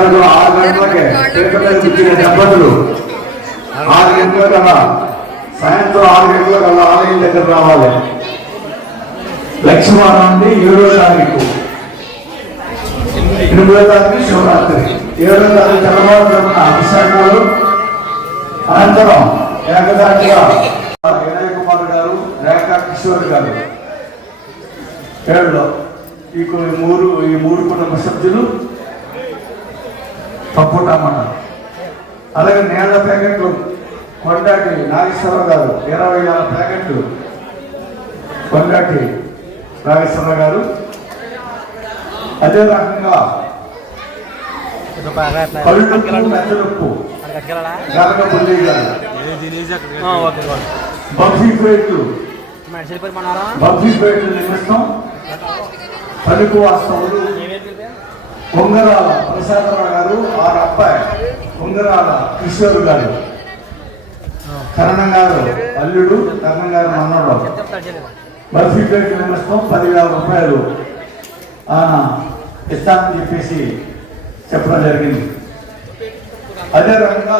సాయంత్రం 6 గంటలకే కూర్చునే దంపతులు 6 గంటల కల్లా సాయంత్రం 6 గంటల కల్లా ఆలయం దగ్గర రావాలి. లక్ష్మీవారం నుండి 7వ తారీఖు 8వ తారీఖు శివరాత్రి 7వ తారీఖు తెల్లవారుజామున అభిషేకాలు అనంతరం ఏకదాటిగా వినయ్ కుమార్ గారు రేఖా కిషోర్ గారు 7లో ఈ మూడు కుటుంబ సభ్యులు పప్పుటమ్మన్నారు. అలాగే నేల ప్యాకెట్లు కొండాటి నాగేశ్వరరావు గారు 20,000 ప్యాకెట్లు కొండాటి నాగేశ్వరరావు గారు. అదే రకంగా మెత్తలుప్పు గరగపల్లి గారు బఫీ ప్లేట్లు నిమిత్తం తలుపు వాస్తవులు పొంగరాల ప్రసాదరావు గారు వారి అబ్బాయి పొంగరాల కిషోర్ గారు కరణం గారు అల్లుడు కరణం గారు మన్నడు బఫీ ప్లేట్లు నిమిత్తం 10,000 రూపాయలు ఇస్తానని చెప్పేసి చెప్పడం జరిగింది. అదే రకంగా